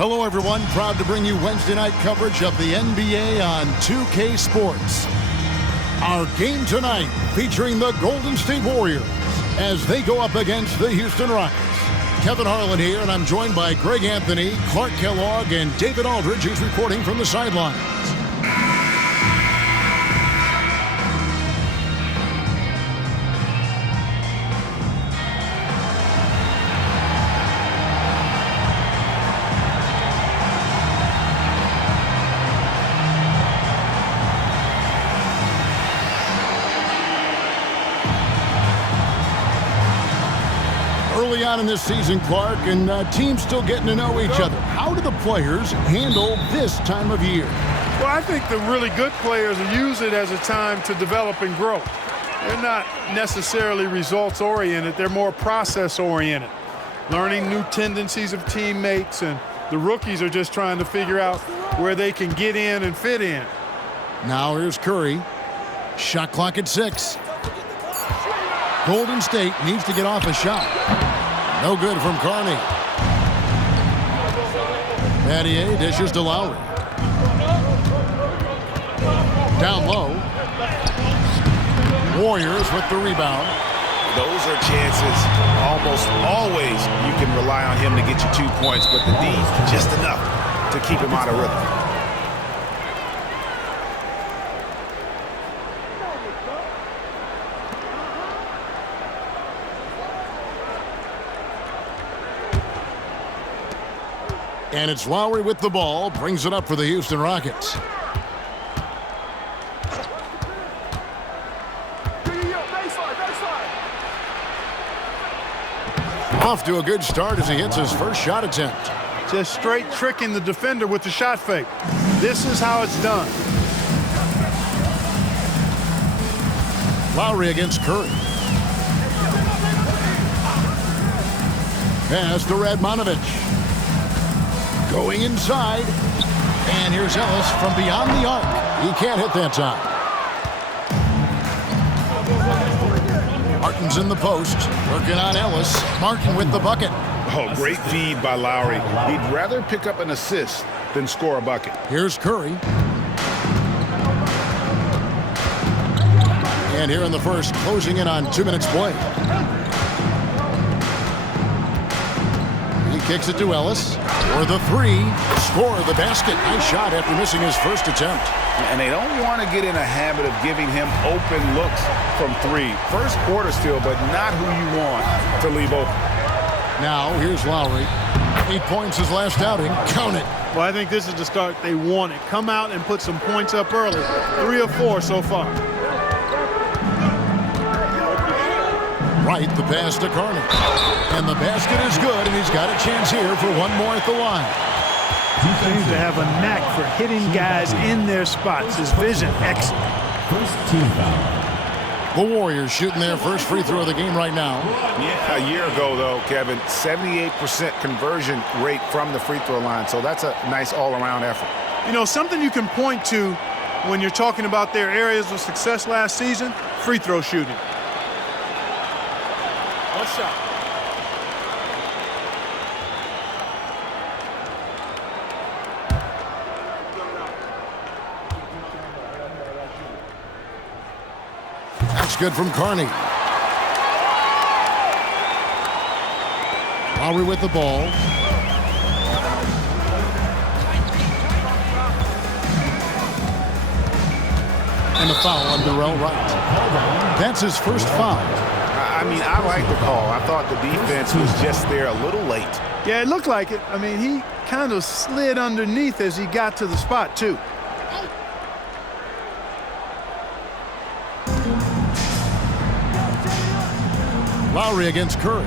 Hello, everyone. Proud to bring you Wednesday night coverage of the NBA on 2K Sports. Our game tonight featuring the Golden State Warriors as they go up against the Houston Rockets. Kevin Harlan here, and I'm joined by Greg Anthony, Clark Kellogg, and David Aldridge, who's reporting from the sidelines. Early on in this season, Clark, and teams still getting to know each other. How do the players handle this time of year? Well, I think the really good players use it as a time to develop and grow. They're not necessarily results-oriented. They're more process-oriented, learning new tendencies of teammates, and the rookies are just trying to figure out where they can get in and fit in. Now here's Curry. Shot clock at 6. Golden State needs to get off a shot. No good from Carney. Battier dishes to Lowry. Down low. Warriors with the rebound. Those are chances almost always you can rely on him to get you 2 points, but the D just enough to keep him out of rhythm. And it's Lowry with the ball, brings it up for the Houston Rockets. Off to a good start as he hits his first shot attempt. Just straight tricking the defender with the shot fake. This is how it's done. Lowry against Curry. Pass to Radmanovich. Going inside. And here's Ellis from beyond the arc. He can't hit that time. Martin's in the post. Working on Ellis. Martin with the bucket. Oh, great feed by Lowry. He'd rather pick up an assist than score a bucket. Here's Curry. And here in the first, closing in on 2 minutes play. He kicks it to Ellis. For the 3, score the basket. Nice shot after missing his first attempt. And they don't want to get in a habit of giving him open looks from 3. First quarter still, but not who you want to leave open. Now, here's Lowry. 8 points his last outing. Count it. Well, I think this is the start they wanted. Come out and put some points up early. 3 or 4 so far. Right, the pass to Carney. And the basket is good, and he's got a chance here for one more at the line. He seems to have a knack for hitting guys in their spots. His vision, excellent. First team foul. The Warriors shooting their first free throw of the game right now. Yeah, a year ago, though, Kevin, 78% conversion rate from the free throw line. So that's a nice all-around effort. You know, something you can point to when you're talking about their areas of success last season, free throw shooting. One shot. That's good from Carney. Lowry with the ball. And a foul on Darrell Wright. That's his first foul. I mean, I like the call. I thought the defense was just there a little late. Yeah, it looked like it. I mean, he kind of slid underneath as he got to the spot, too. Lowry against Curry.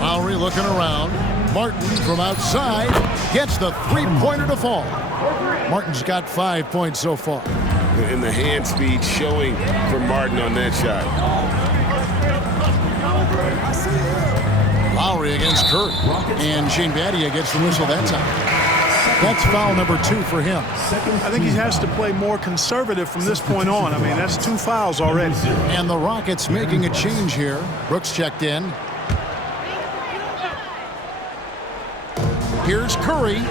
Lowry looking around. Martin from outside gets the three-pointer to fall. Martin's got 5 points so far. And the hand speed showing for Martin on that shot. Lowry against Curry. And Shane Battier gets the whistle that time. That's foul number 2 for him. I think he has to play more conservative from this point on. I mean, that's 2 fouls already. And the Rockets making a change here. Brooks checked in. Here's Curry.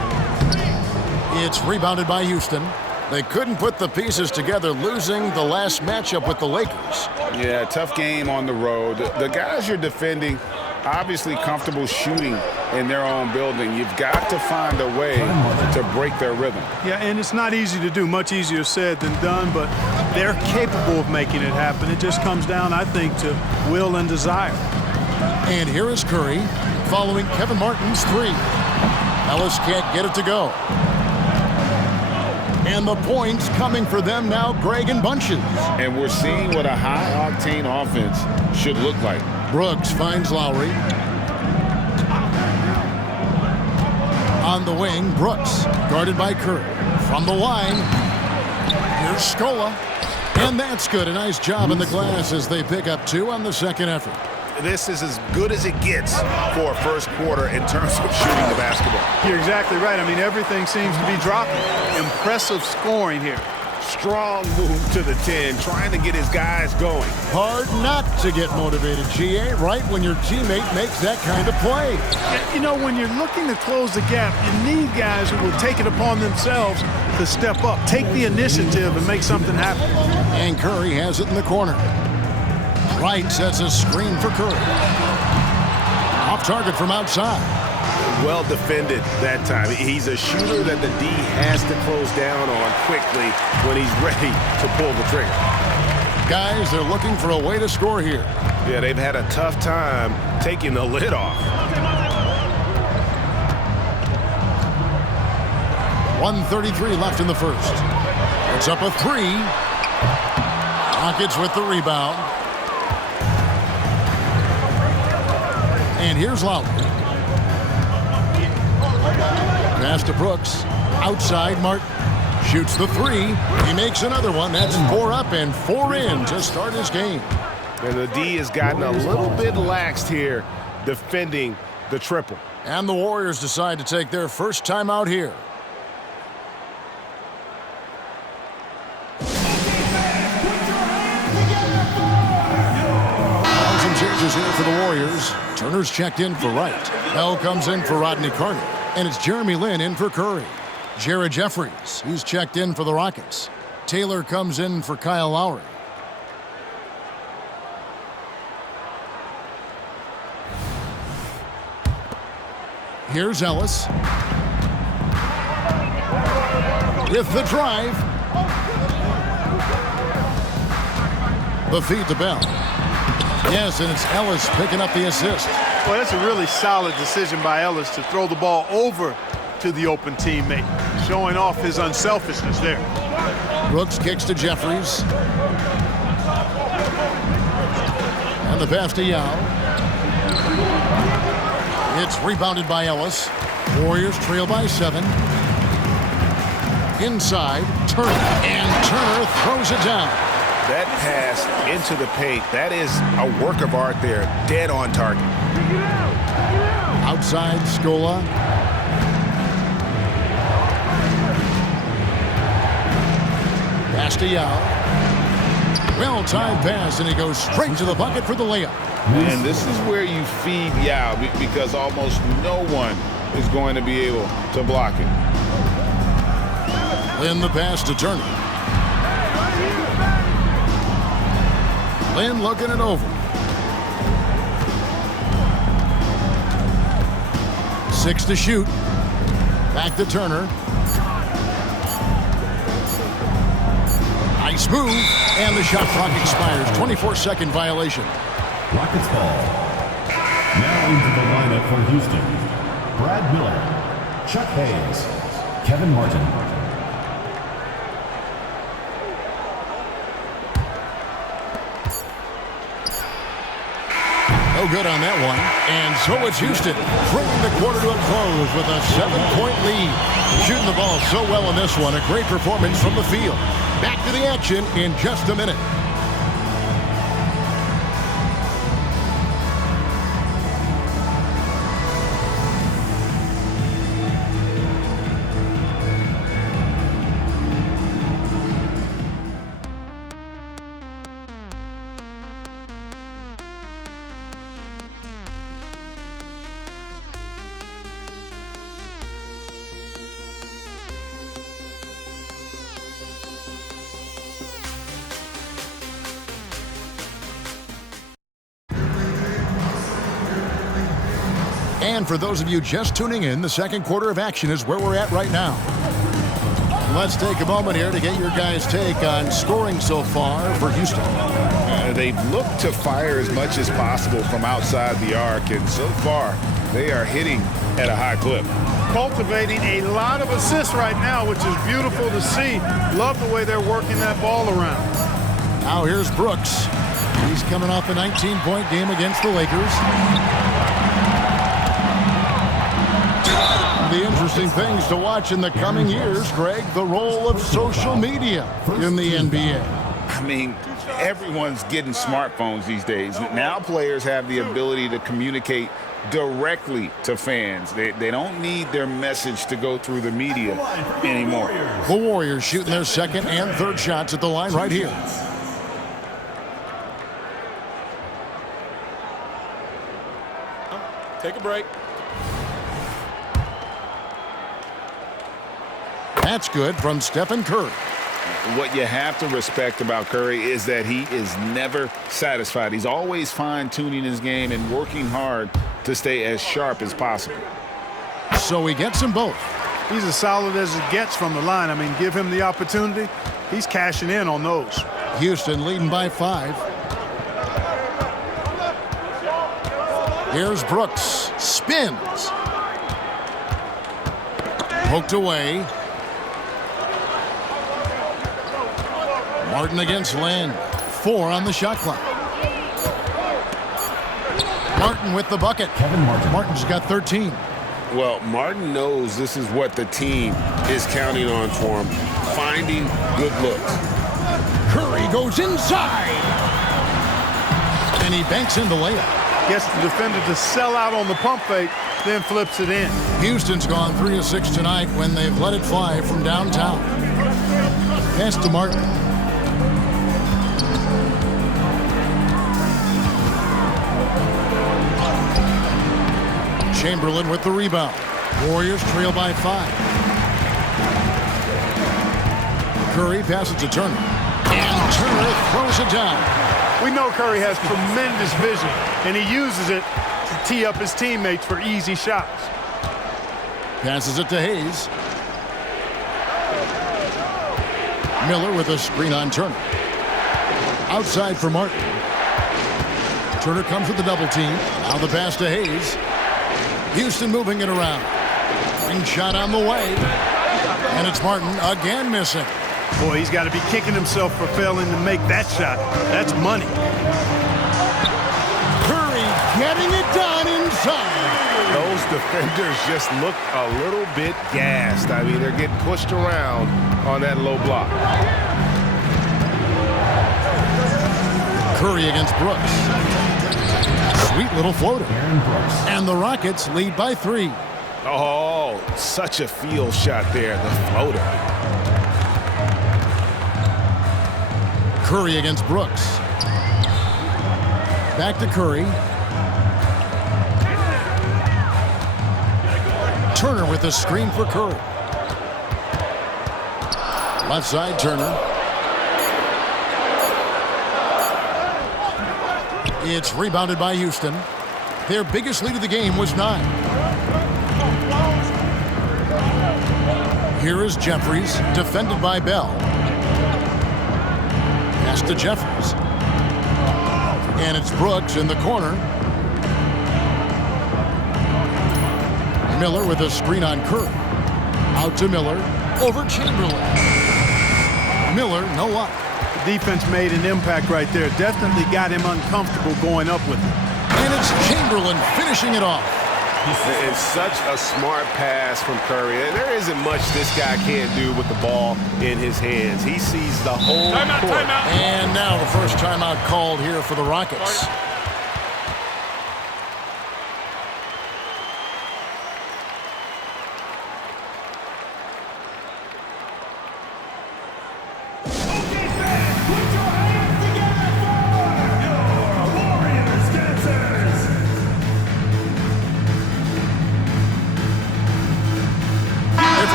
It's rebounded by Houston. They couldn't put the pieces together, losing the last matchup with the Lakers. Yeah, tough game on the road. The guys you're defending, obviously comfortable shooting in their own building. You've got to find a way to break their rhythm. Yeah, and it's not easy to do. Much easier said than done, but they're capable of making it happen. It just comes down, I think, to will and desire. And here is Curry following Kevin Martin's three. Ellis can't get it to go. And the points coming for them now, Greg and bunches. And we're seeing what a high-octane offense should look like. Brooks finds Lowry. On the wing, Brooks, guarded by Curry. From the line, here's Scola. And that's good. A nice job in the glass as they pick up 2 on the second effort. This is as good as it gets for a first quarter in terms of shooting the basketball. You're exactly right. I mean, everything seems to be dropping. Impressive scoring here. Strong move to the 10, trying to get his guys going. Hard not to get motivated, GA, right when your teammate makes that kind of play. You know, when you're looking to close the gap, you need guys who will take it upon themselves to step up, take the initiative, and make something happen. And Curry has it in the corner. Wright sets a screen for Curry. Off target from outside. Well defended that time. He's a shooter that the D has to close down on quickly when he's ready to pull the trigger. Guys, they're looking for a way to score here. Yeah, they've had a tough time taking the lid off. 1:33 left in the first. It's up a 3. Rockets with the rebound. And here's Lowry. Pass to Brooks. Outside, Martin. Shoots the 3. He makes another one. That's 4 up and 4 in to start his game. And the D has gotten a little bit laxed here defending the triple. And the Warriors decide to take their first time out here. Some changes here for the Warriors. Turner's checked in for Wright. Bell comes in for Rodney Carter. And it's Jeremy Lin in for Curry. Jared Jeffries, he's checked in for the Rockets. Taylor comes in for Kyle Lowry. Here's Ellis. With the drive. The feed to Bell. Yes, and it's Ellis picking up the assist. Well, that's a really solid decision by Ellis to throw the ball over to the open teammate, showing off his unselfishness there. Brooks kicks to Jeffries. And the pass to Yao. It's rebounded by Ellis. Warriors trail by 7. Inside, Turner. And Turner throws it down. That pass into the paint, that is a work of art there. Dead on target. Outside, Scola. Pass to Yao. Well-timed pass, and he goes straight to the bucket for the layup. And this is where you feed Yao because almost no one is going to be able to block it. Lin the pass to Turner. Lin looking it over. 6 to shoot. Back to Turner. Nice move, and the shot clock expires. 24-second violation. Rockets ball. Now into the lineup for Houston. Brad Miller, Chuck Hayes, Kevin Martin. No good on that one. And so it's Houston bringing the quarter to a close with a 7-point lead. Shooting the ball so well in this one. A great performance from the field. Back to the action in just a minute. And for those of you just tuning in, the second quarter of action is where we're at right now. Let's take a moment here to get your guys' take on scoring so far for Houston. They've looked to fire as much as possible from outside the arc, and so far they are hitting at a high clip. Cultivating a lot of assists right now, which is beautiful to see. Love the way they're working that ball around. Now here's Brooks. He's coming off a 19-point game against the Lakers. The interesting things to watch in the coming years, Greg, the role of social media in the NBA. I mean, everyone's getting smartphones these days. Now players have the ability to communicate directly to fans. They don't need their message to go through the media anymore. The Warriors shooting their second and third shots at the line right here. Take a break. That's good from Stephen Curry. What you have to respect about Curry is that he is never satisfied. He's always fine-tuning his game and working hard to stay as sharp as possible. So he gets them both. He's as solid as it gets from the line. I mean, give him the opportunity. He's cashing in on those. Houston leading by 5. Here's Brooks. Spins. Poked away. Martin against Land. 4 on the shot clock. Martin with the bucket. Kevin Martin. Martin's got 13. Well, Martin knows this is what the team is counting on for him, finding good looks. Curry goes inside. And he banks in the layup. Gets the defender to sell out on the pump fake, then flips it in. Houston's gone 3 of 6 tonight when they've let it fly from downtown. Pass to Martin. Chamberlain with the rebound. Warriors trail by 5. Curry passes to Turner. And Turner throws it down. We know Curry has tremendous vision, and he uses it to tee up his teammates for easy shots. Passes it to Hayes. Miller with a screen on Turner. Outside for Martin. Turner comes with the double team. Now the pass to Hayes. Houston moving it around. Ring shot on the way. And it's Martin again missing. Boy, he's got to be kicking himself for failing to make that shot. That's money. Curry getting it done inside. Those defenders just look a little bit gassed. I mean, they're getting pushed around on that low block. Curry against Brooks. Sweet little floater. Aaron Brooks. And the Rockets lead by 3. Oh, such a field shot there, the floater. Curry against Brooks. Back to Curry. Turner with a screen for Curry. Left side, Turner. It's rebounded by Houston. Their biggest lead of the game was 9. Here is Jeffries, defended by Bell. Pass to Jeffries. And it's Brooks in the corner. Miller with a screen on Curry. Out to Miller. Over Chamberlain. Miller, no luck. The defense made an impact right there. Definitely got him uncomfortable going up with it. And it's Chamberlain finishing it off. It's such a smart pass from Curry. There isn't much this guy can't do with the ball in his hands. He sees the whole court. And now the first timeout called here for the Rockets.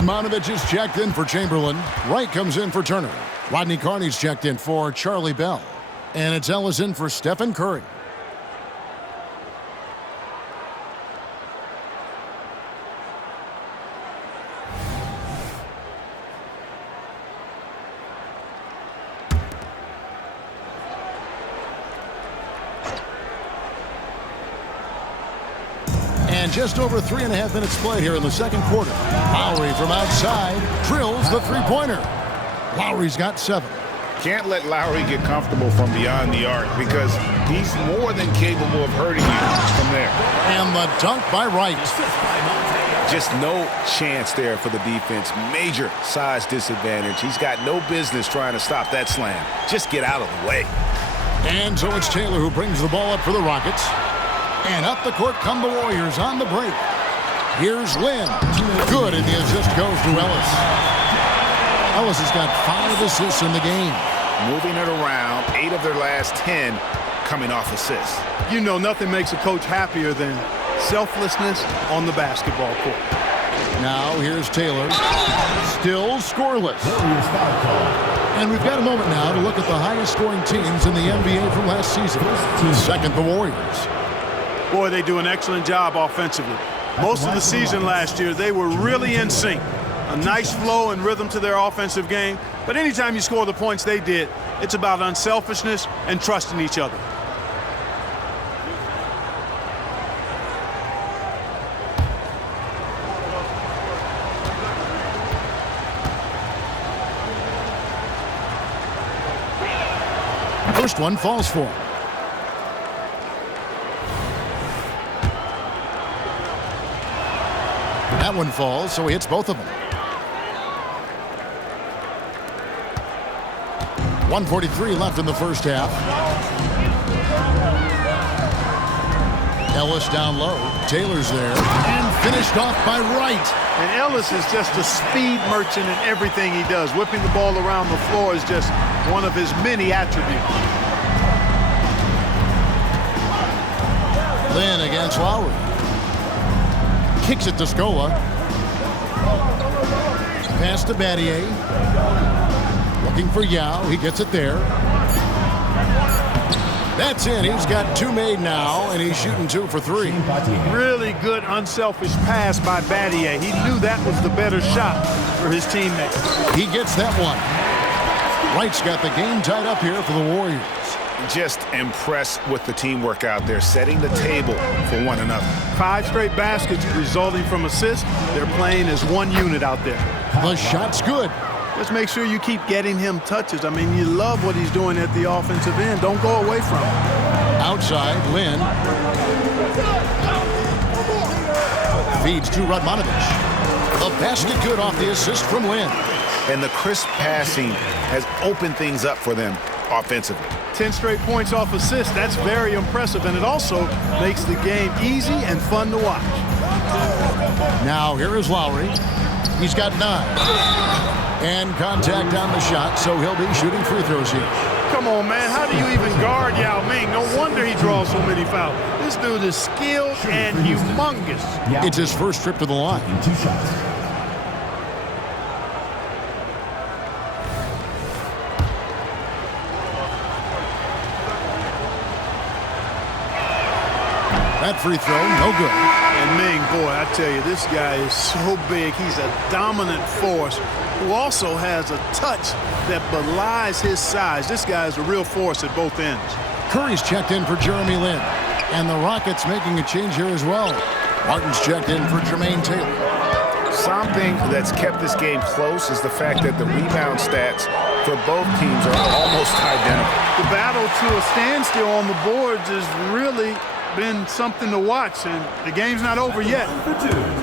Admonovich is checked in for Chamberlain. Wright comes in for Turner. Rodney Carney's checked in for Charlie Bell. And it's Ellis in for Stephen Curry. And just over 3.5 minutes played here in the second quarter. Lowry from outside drills the three-pointer. Lowry's got 7. Can't let Lowry get comfortable from beyond the arc because he's more than capable of hurting you from there. And the dunk by Wright. Just no chance there for the defense. Major size disadvantage. He's got no business trying to stop that slam. Just get out of the way. And so it's Taylor who brings the ball up for the Rockets. And up the court come the Warriors on the break. Here's Lynn. Good, and the assist goes to Ellis. Ellis has got 5 assists in the game. Moving it around, 8 of their last 10 coming off assists. You know, nothing makes a coach happier than selflessness on the basketball court. Now here's Taylor. Still scoreless. And we've got a moment now to look at the highest scoring teams in the NBA from last season. Second, the Warriors. Boy, they do an excellent job offensively. Most of the season last year, they were really in sync. A nice flow and rhythm to their offensive game. But anytime you score the points they did, it's about unselfishness and trusting each other. First one falls for him. That one falls, so he hits both of them. 1:43 left in the first half. Ellis down low. Taylor's there. And finished off by Wright. And Ellis is just a speed merchant in everything he does. Whipping the ball around the floor is just one of his many attributes. Lynn against Lowry. Kicks it to Scola. Pass to Battier. Looking for Yao. He gets it there. That's in. He's got 2 made now, and he's shooting 2 for 3. Really good, unselfish pass by Battier. He knew that was the better shot for his teammate. He gets that one. Wright's got the game tied up here for the Warriors. Just impressed with the teamwork out there, setting the table for one another. 5 straight baskets resulting from assists. They're playing as one unit out there. The shot's good. Just make sure you keep getting him touches. I mean, you love what he's doing at the offensive end. Don't go away from him. Outside, Lynn. Feeds to Radmanovich. The basket good off the assist from Lynn. And the crisp passing has opened things up for them offensively. 10 straight points off assists. That's very impressive, and it also makes the game easy and fun to watch. Now here is Lowry. He's got 9. And contact on the shot, so he'll be shooting free throws here. Come on, man. How do you even guard Yao Ming? No wonder he draws so many fouls. This dude is skilled and humongous. It's his first trip to the line. 2 shots. That free throw, no good. And Ming, boy, I tell you, this guy is so big. He's a dominant force who also has a touch that belies his size. This guy is a real force at both ends. Curry's checked in for Jeremy Lin. And the Rockets making a change here as well. Martin's checked in for Jermaine Taylor. Something that's kept this game close is the fact that the rebound stats for both teams are almost identical. The battle to a standstill on the boards has really been something to watch, and the game's not over yet.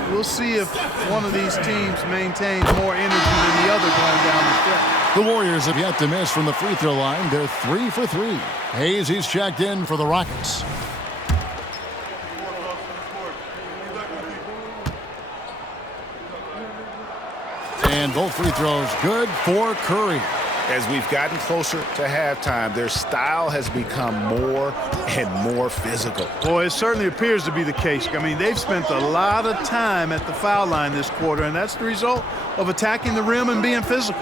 We'll see if one of these teams maintains more energy than the other going down the stretch. The Warriors have yet to miss from the free throw line. They're 3 for 3. Hayes, he's checked in for the Rockets. And both free throws good for Curry. As we've gotten closer to halftime, their style has become more and more physical. Boy, it certainly appears to be the case. I mean, they've spent a lot of time at the foul line this quarter, and that's the result of attacking the rim and being physical.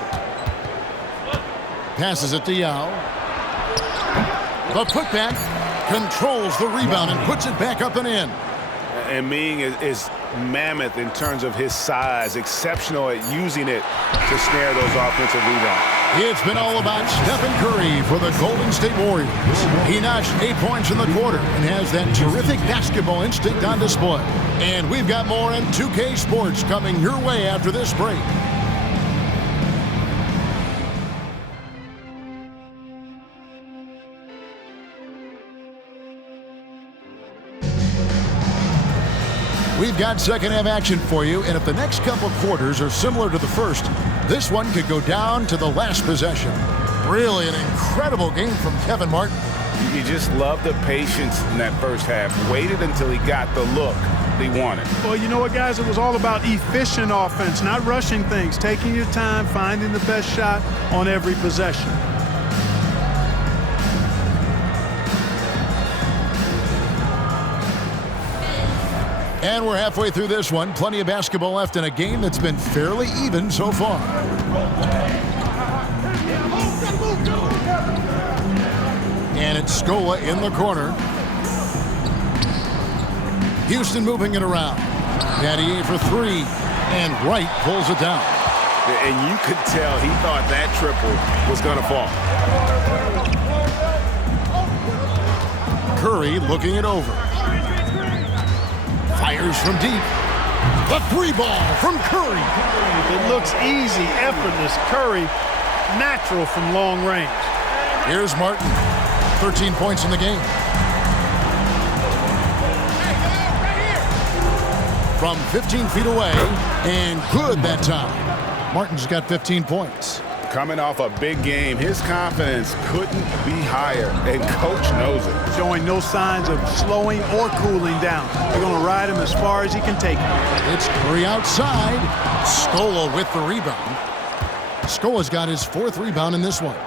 Passes it to Yao. The putback controls the rebound and puts it back up and in. And Ming is mammoth in terms of his size, exceptional at using it to snare those offensive rebounds. It's been all about Stephen Curry for the Golden State Warriors. He notched 8 points in the quarter and has that terrific basketball instinct on display. And we've got more in 2K Sports coming your way after this break. We've got second half action for you, and if the next couple quarters are similar to the first, this one could go down to the last possession. Really an incredible game from Kevin Martin. You just love the patience in that first half. Waited until he got the look he wanted. Well, you know what, guys? It was all about efficient offense, not rushing things, taking your time, finding the best shot on every possession. And we're halfway through this one. Plenty of basketball left in a game that's been fairly even so far. And it's Scola in the corner. Houston moving it around. Battier for three. And Wright pulls it down. And you could tell he thought that triple was going to fall. Curry looking it over. Fires from deep. The three ball from Curry. It looks easy, effortless. Curry, natural from long range. Here's Martin. 13 points in the game. From 15 feet away, and good that time. Martin's got 15 points. Coming off a big game, his confidence couldn't be higher, and coach knows it. Showing no signs of slowing or cooling down. They're going to ride him as far as he can take him. It's Curry outside. Scola with the rebound. Scola's got his fourth rebound in this one.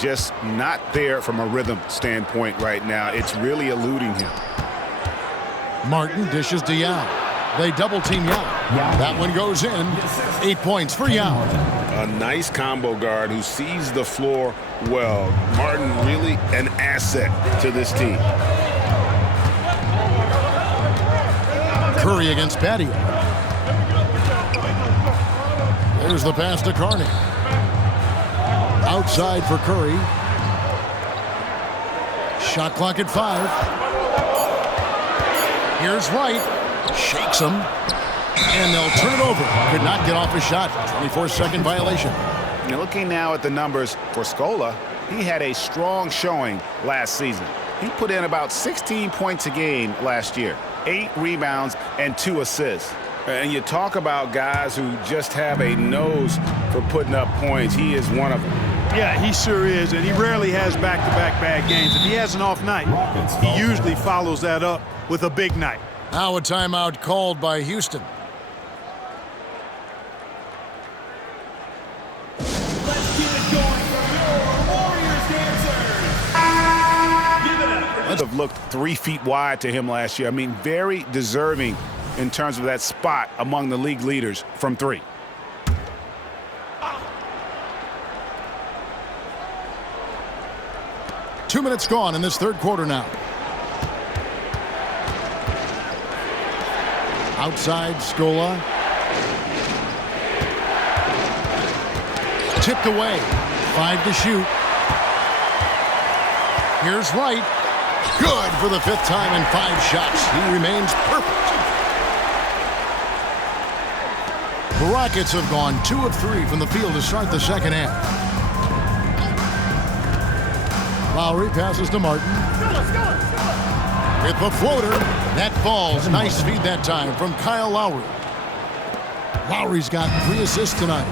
Just not there from a rhythm standpoint right now. It's really eluding him. Martin dishes to Yao. They double team Yao. That one goes in. 8 points for Yao. A nice combo guard who sees the floor well. Martin really an asset to this team. Curry against Battier. There's the pass to Carney. Outside for Curry. Shot clock at 5. Here's Wright. Shakes him. And they'll turn it over. Could not get off a shot. 24-second violation. Now looking now at the numbers for Scola, he had a strong showing last season. He put in about 16 points a game last year. 8 rebounds and 2 assists. And you talk about guys who just have a nose for putting up points. He is one of them. Yeah, he sure is, and he rarely has back-to-back bad games. If he has an off night, he usually follows that up with a big night. Now a timeout called by Houston. Have looked 3 feet wide to him last year. I mean, very deserving in terms of that spot among the league leaders from 3. Two minutes gone in this third quarter now. Outside, Scola. Tipped away. 5 to shoot. Here's Wright. Good for the 5th time in 5 shots. He remains perfect. The Rockets have gone 2 of 3 from the field to start the second half. Lowry passes to Martin. With the floater, that falls. Nice feed that time from Kyle Lowry. Lowry's got 3 assists tonight.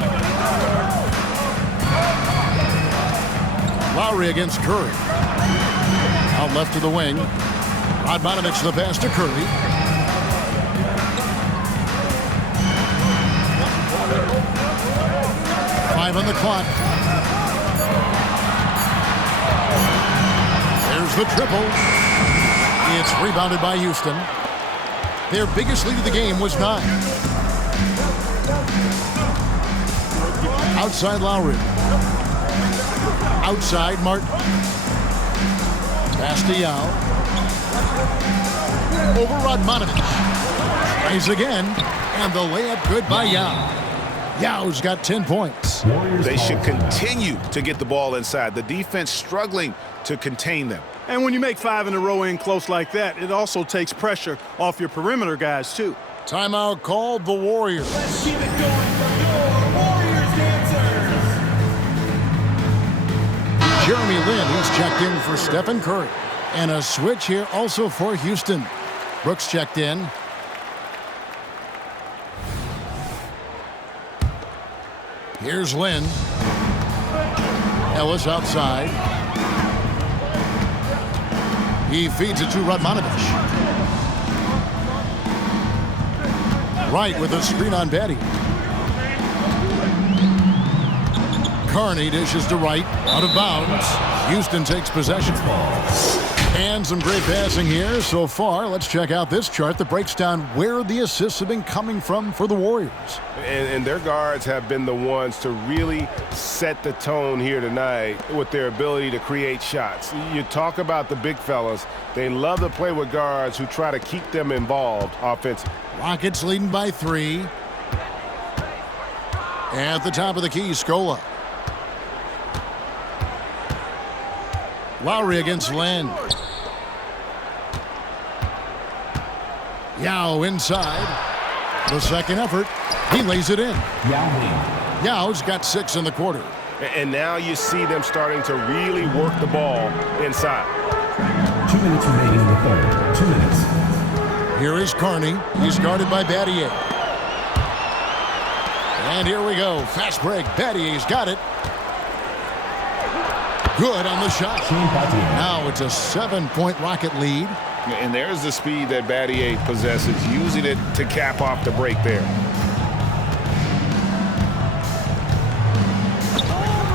Lowry against Curry. Out left to the wing. Radmanovich the pass to Curry. Five on the clock. There's the triple. It's rebounded by Houston. Their biggest lead of the game was 9. Outside Lowry. Outside Martin. Pass to Yao. Over Radmanovich. Tries again. And the layup good by Yao. Yao's got 10 points. Warriors. They should continue to get the ball inside. The defense struggling to contain them. And when you make 5 in a row in close like that, it also takes pressure off your perimeter guys, too. Timeout called the Warriors. Let's keep it going from your Warriors dancers. Jeremy Lin, he's checked in for Stephen Curry. And a switch here also for Houston. Brooks checked in. Here's Lin. Ellis outside. He feeds it to Radmanovich. Wright with a screen on Betty. Carney dishes to Wright. Out of bounds. Houston takes possession. And some great passing here so far. Let's check out this chart that breaks down where the assists have been coming from for the Warriors. And their guards have been the ones to really set the tone here tonight with their ability to create shots. You talk about the big fellas. They love to play with guards who try to keep them involved offensively. Rockets leading by 3. At the top of the key, Scola. Lowry against Len. Yao inside. The second effort. He lays it in. Yao's got 6 in the quarter. And now you see them starting to really work the ball inside. 2 minutes remaining in the third. 2 minutes. Here is Carney. He's guarded by Battier. And here we go. Fast break. Battier's got it. Good on the shot. Now it's a 7-point Rocket lead. And there's the speed that Battier possesses, using it to cap off the break there.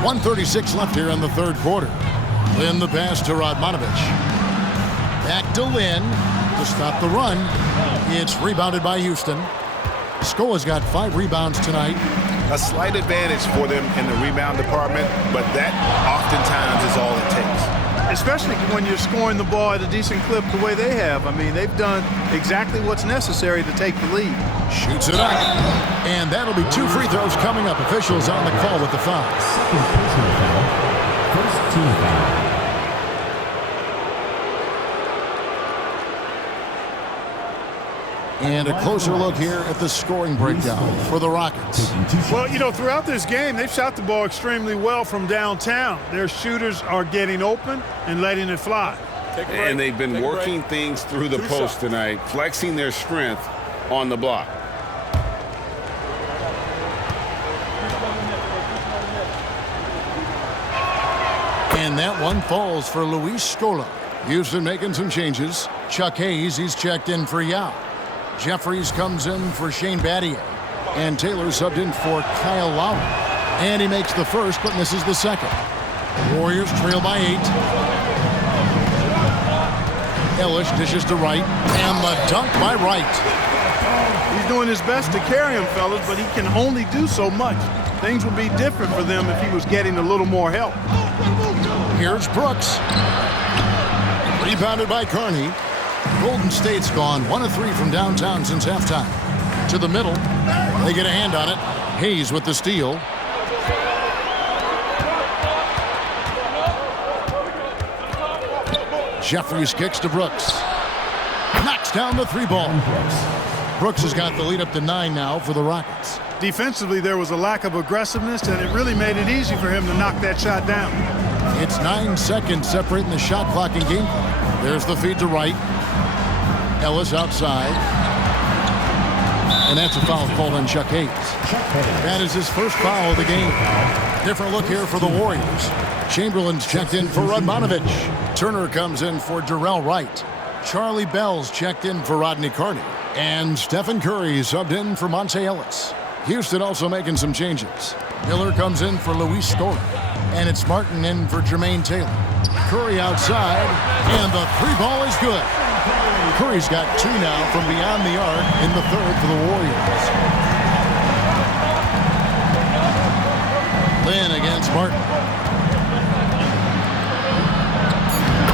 1:36 left here in the third quarter. Lin the pass to Radmanovich. Back to Lin to stop the run. It's rebounded by Houston. Scola's got 5 rebounds tonight. A slight advantage for them in the rebound department, but that oftentimes is all it takes. Especially when you're scoring the ball at a decent clip the way they have. I mean, they've done exactly what's necessary to take the lead. Shoots it up. And that'll be 2 free throws coming up. Officials on the call with the foul. Second personal foul. First team foul. And a closer look here at the scoring breakdown for the Rockets. Well, you know, throughout this game, they've shot the ball extremely well from downtown. Their shooters are getting open and letting it fly. And they've been working things through the post tonight, flexing their strength on the block. And that one falls for Luis Scola. Houston making some changes. Chuck Hayes, he's checked in for Yao. Jeffries comes in for Shane Battier. And Taylor subbed in for Kyle Lowry. And he makes the first but misses the second. Warriors trail by 8. Ellis dishes to Wright. And the dunk by Wright. He's doing his best to carry him, fellas, but he can only do so much. Things would be different for them if he was getting a little more help. Here's Brooks. Rebounded by Carney. Golden State's gone 1 of 3 from downtown since halftime. To the middle. They get a hand on it. Hayes with the steal. Jeffries kicks to Brooks. Knocks down the 3-ball. Brooks has got the lead up to 9 now for the Rockets. Defensively, there was a lack of aggressiveness, and it really made it easy for him to knock that shot down. It's 9 seconds separating the shot clock and game clock. There's the feed to Wright. Ellis outside. And that's a foul called on Chuck Hayes. That is his first foul of the game. Different look here for the Warriors. Chamberlain's checked in for Radmanovich. Turner comes in for Jarrell Wright. Charlie Bell's checked in for Rodney Carney. And Stephen Curry subbed in for Monte Ellis. Houston also making some changes. Miller comes in for Luis Scola. And it's Martin in for Jermaine Taylor. Curry outside. And the 3-ball is good. Curry's got 2 now from beyond the arc in the third for the Warriors. Lin against Martin.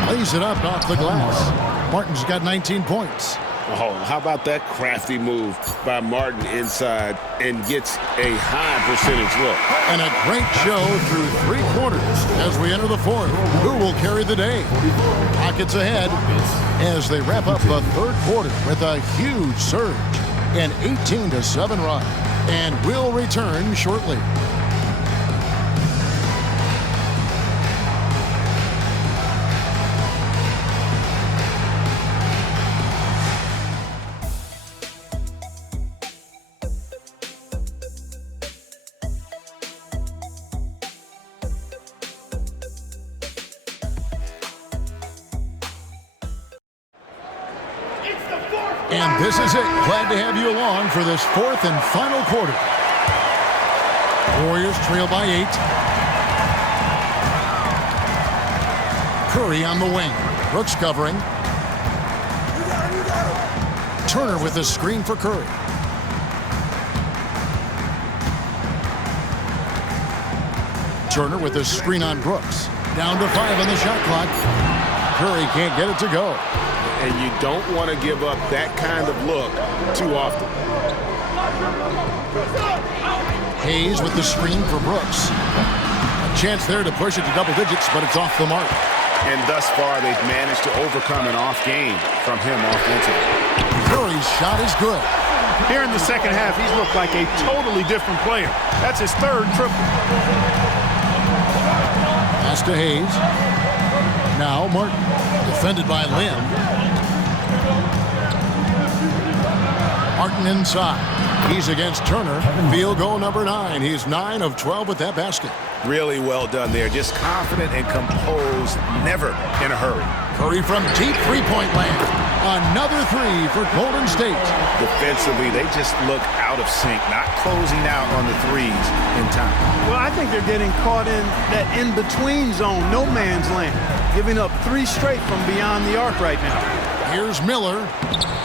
Lays it up off the glass. Martin's got 19 points. Oh, how about that crafty move by Martin inside and gets a high percentage look. And a great show through 3 quarters as we enter the 4th. Who will carry the day? Rockets ahead as they wrap up the 3rd quarter with a huge surge, an 18-7 run. And we'll return shortly. And this is it. Glad to have you along for this 4th and final quarter. Warriors trail by 8. Curry on the wing. Brooks covering. Turner with the screen for Curry. Turner with the screen on Brooks. Down to 5 on the shot clock. Curry can't get it to go. And you don't want to give up that kind of look too often. Hayes with the screen for Brooks. A chance there to push it to double digits, but it's off the mark. And thus far, they've managed to overcome an off game from him offensively. Curry's shot is good. Here in the second half, he's looked like a totally different player. That's his 3rd triple. Pass to Hayes. Now Martin, defended by Lim. Martin inside. He's against Turner. Field goal number 9. He's 9 of 12 with that basket. Really well done there. Just confident and composed, never in a hurry. Curry from deep three-point land. Another 3 for Golden State. Defensively, they just look out of sync, not closing out on the threes in time. Well, I think they're getting caught in that in-between zone, no man's land, giving up 3 straight from beyond the arc right now. Here's Miller,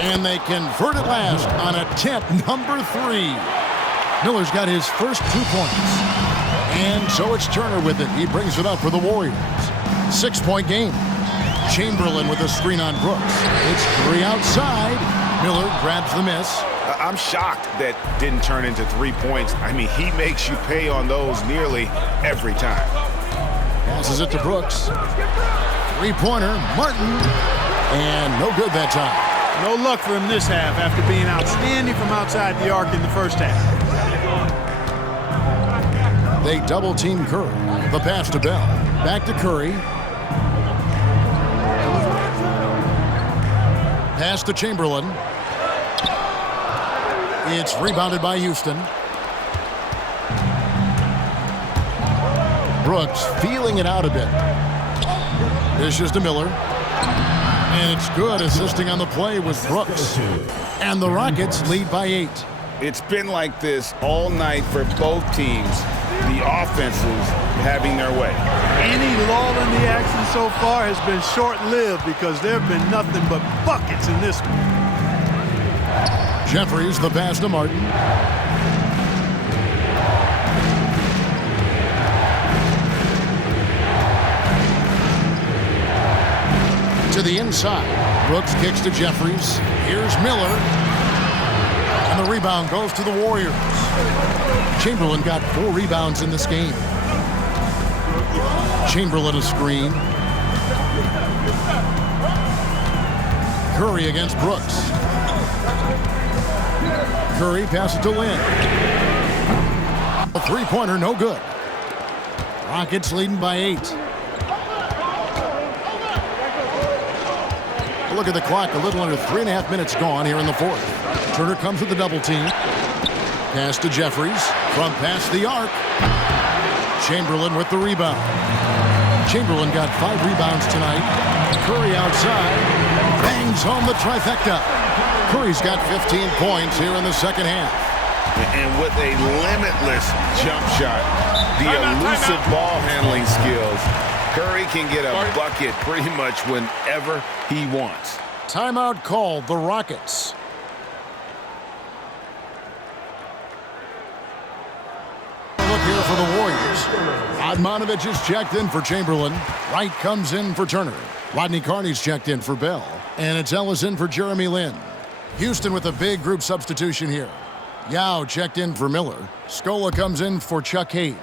and they convert at last on attempt number 3. Miller's got his first 2 points. And so it's Turner with it. He brings it up for the Warriors. 6-point game. Chamberlain with a screen on Brooks. It's Curry outside. Miller grabs the miss. I'm shocked that didn't turn into 3 points. I mean, he makes you pay on those nearly every time. Passes it to Brooks. 3-pointer, Martin. And no good that time. No luck for him this half after being outstanding from outside the arc in the first half. They double-team Curry. The pass to Bell. Back to Curry. Pass to Chamberlain. It's rebounded by Houston. Brooks feeling it out a bit. Dishes to Miller. And it's good, assisting on the play with Brooks. And the Rockets lead by 8. It's been like this all night for both teams. The offenses having their way. Any lull in the action so far has been short-lived because there have been nothing but buckets in this one. Jeffries, the pass to Martin. To the inside. Brooks kicks to Jeffries. Here's Miller. And the rebound goes to the Warriors. Chamberlain got 4 rebounds in this game. Chamberlain a screen. Curry against Brooks. Curry passes to Lin. A 3-pointer, no good. Rockets leading by 8. Look at the clock, a little under 3.5 minutes gone here in the 4th. Turner comes with the double team. Pass to Jeffries from past the arc. Chamberlain with the rebound. Chamberlain got 5 rebounds tonight. Curry outside. Bangs home the trifecta. Curry's got 15 points here in the second half. And with a limitless jump shot, the elusive ball handling skills, Curry can get a bucket pretty much whenever he wants. Timeout called, the Rockets. Look here for the Warriors. Admonovich is checked in for Chamberlain. Wright comes in for Turner. Rodney Carney's checked in for Bell. And it's Ellis in for Jeremy Lin. Houston with a big group substitution here. Yao checked in for Miller. Scola comes in for Chuck Hayes.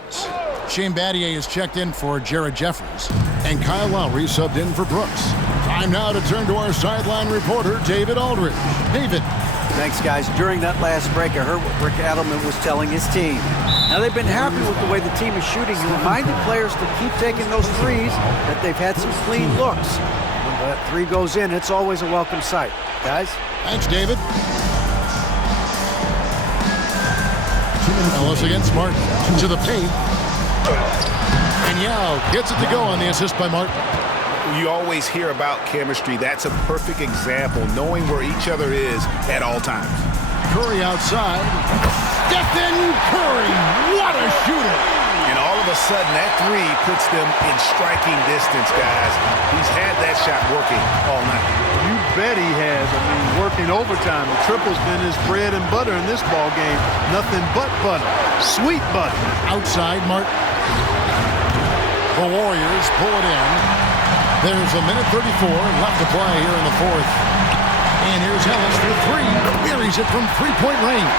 Shane Battier is checked in for Jared Jeffries. And Kyle Lowry subbed in for Brooks. Time now to turn to our sideline reporter, David Aldridge. David. Thanks, guys. During that last break, I heard what Rick Adelman was telling his team. Now, they've been happy with the way the team is shooting. He reminded players to keep taking those threes, that they've had some clean looks. When that three goes in, it's always a welcome sight. Guys? Thanks, David. Ellis against Martin. To the paint. And Yao gets it to go on the assist by Martin. You always hear about chemistry. That's a perfect example, knowing where each other is at all times. Curry outside. Stephen Curry, what a shooter! And all of a sudden, that three puts them in striking distance, guys. He's had that shot working all night. You bet he has. I mean, working overtime. The triple's been his bread and butter in this ball game. Nothing but butter. Sweet butter. Outside, Martin. The Warriors pull it in. There's a minute 34 left to play here in the fourth. And here's Ellis for three. Buries it from three-point range.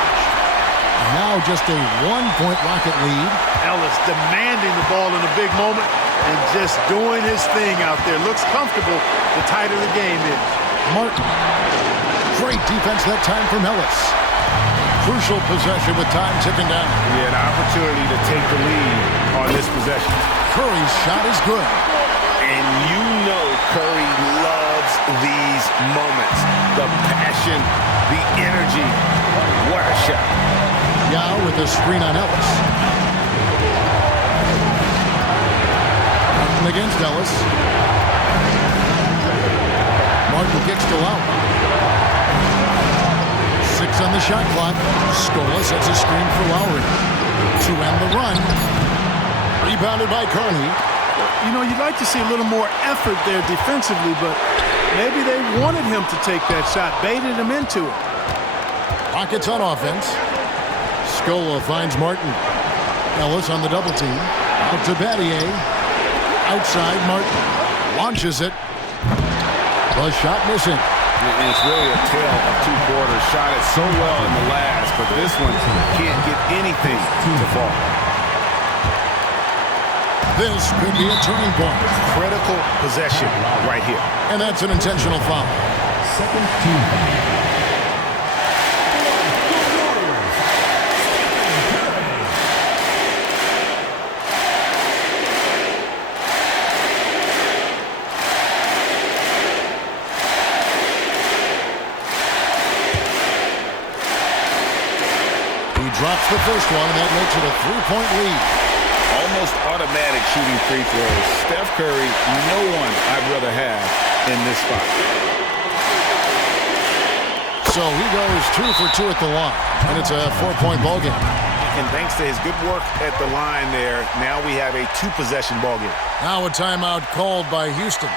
Now just a one-point Rocket lead. Ellis demanding the ball in a big moment and just doing his thing out there. Looks comfortable the tighter the game is. Martin. Great defense that time from Ellis. Crucial possession with time ticking down. He had an opportunity to take the lead on this possession. Curry's shot is good. And you know Curry loves these moments. The passion, the energy. What a shot. Yao with a screen on Ellis. Martin against Ellis. Martin kicks to Lowry. 6 on the shot clock. Scola sets a screen for Lowry. To end the run. Rebounded by Kearney. You know, you'd like to see a little more effort there defensively, but maybe they wanted him to take that shot, baited him into it. Rockets on offense. Scola finds Martin. Ellis on the double team. Out to Battier. Outside, Martin launches it. The shot missing. And it's really a tale of two quarters. Shot it so well in the last, but this one can't get anything to fall. This could be a turning point. Critical possession right here. And that's an intentional foul. Second team foul. Drops the first one, and that makes it a three-point lead. Almost automatic shooting free throws. Steph Curry, no one I'd rather have in this spot. So he goes 2 for 2 at the line, and it's a 4-point ball game. And thanks to his good work at the line there, now we have a 2-possession ball game. Now a timeout called by Houston.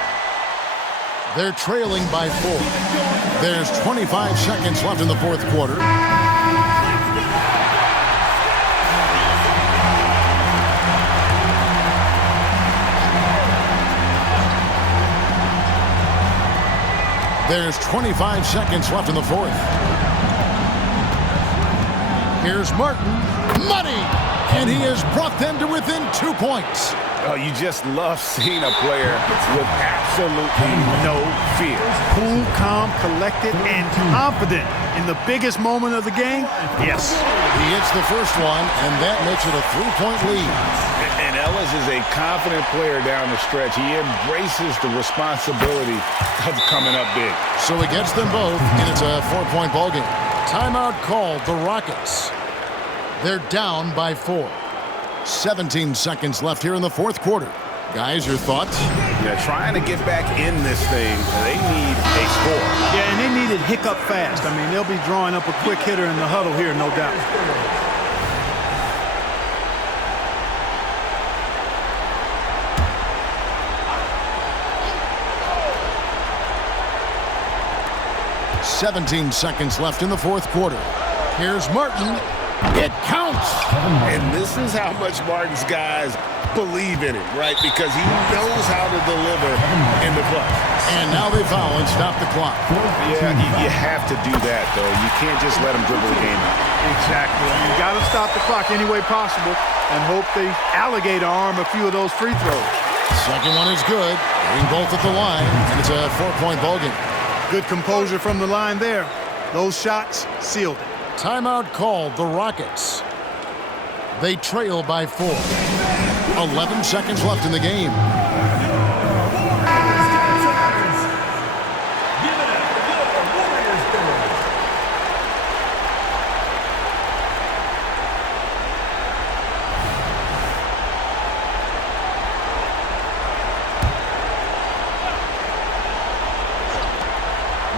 They're trailing by 4. There's 25 seconds left in the fourth quarter. There's 25 seconds left in the fourth. Here's Martin. Money! And he has brought them to within 2 points. Oh, you just love seeing a player with absolutely no fear. Cool, calm, collected, and confident in the biggest moment of the game. Yes. He hits the first one, and that makes it a 3-point lead. And Ellis is a confident player down the stretch. He embraces the responsibility of coming up big. So he gets them both, and it's a 4-point ball game. Timeout called the Rockets. They're down by 4. 17 seconds left here in the fourth quarter. Guys, your thoughts? Yeah, trying to get back in this thing, they need a score. Yeah, and they need it hiccup fast. I mean, they'll be drawing up a quick hitter in the huddle here, no doubt. "17 seconds left in the fourth quarter. Here's Martin. It counts. And this is how much Martin's guys believe in it, right? Because he knows how to deliver in the clutch. And now they foul and stop the clock. Yeah, you have to do that, though. You can't just let him dribble the game out. Exactly. You got to stop the clock any way possible and hope they alligator arm a few of those free throws. Second one is good. Hitting both at the line, and it's a 4-point ball game. Good composure from the line there. Those shots sealed it. Timeout called the Rockets. They trail by 4. 11 seconds left in the game.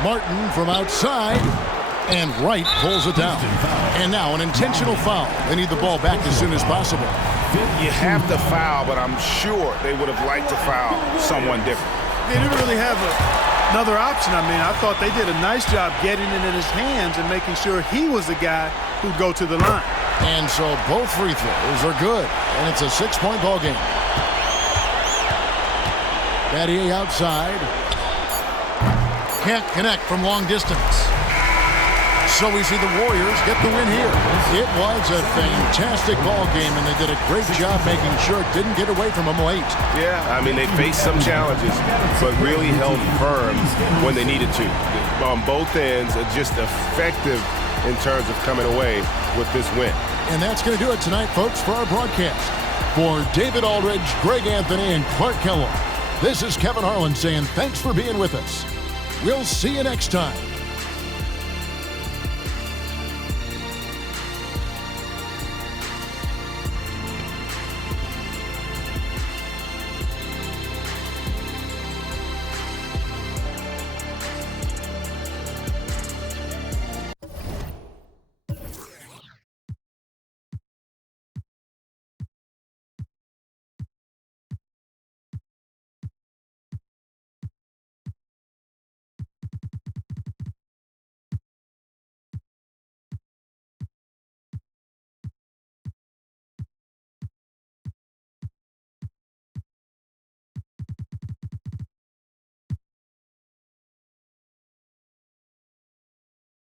Martin from outside, and Wright pulls it down. And now an intentional foul. They need the ball back as soon as possible. You have to foul, but I'm sure they would have liked to foul someone different. They didn't really have another option. I mean, I thought they did a nice job getting it in his hands and making sure he was the guy who'd go to the line. And so both free throws are good, and it's a 6-point ball game. Battier outside. Can't connect from long distance. So we see the Warriors get the win here. It was a fantastic ball game, and they did a great job making sure it didn't get away from them late. Yeah, I mean, they faced some challenges, but really held firm when they needed to. On both ends, just effective in terms of coming away with this win. And that's going to do it tonight, folks, for our broadcast. For David Aldridge, Greg Anthony, and Clark Kellogg, this is Kevin Harlan saying thanks for being with us. We'll see you next time